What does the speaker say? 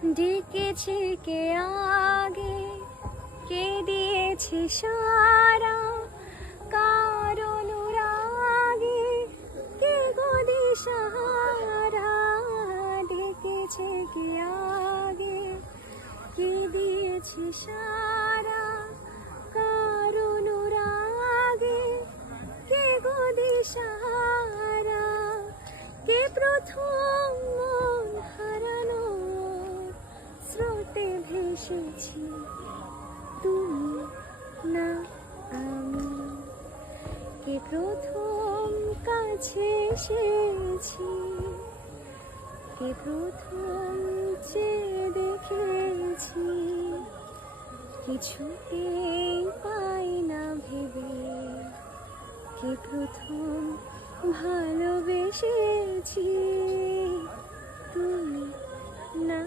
ডেকেছে কে আগে, কে দিয়েছে সারা, কার অনুরাগে কে গো দিশাহারা। ডেকেছে কে আগে, কে দিয়েছে সারা, কার অনুরাগে কে গো দিশাহারা। কে প্রথম মন হারানো স্রোতে ভেসেছি, তুমি না আমি। কে প্রথম কাছে এসেছি, কে প্রথম চেয়ে দেখেছি, কিছুতেই পাই না ভেবে। কে প্রথম ভালোবেসেছি, তুমি না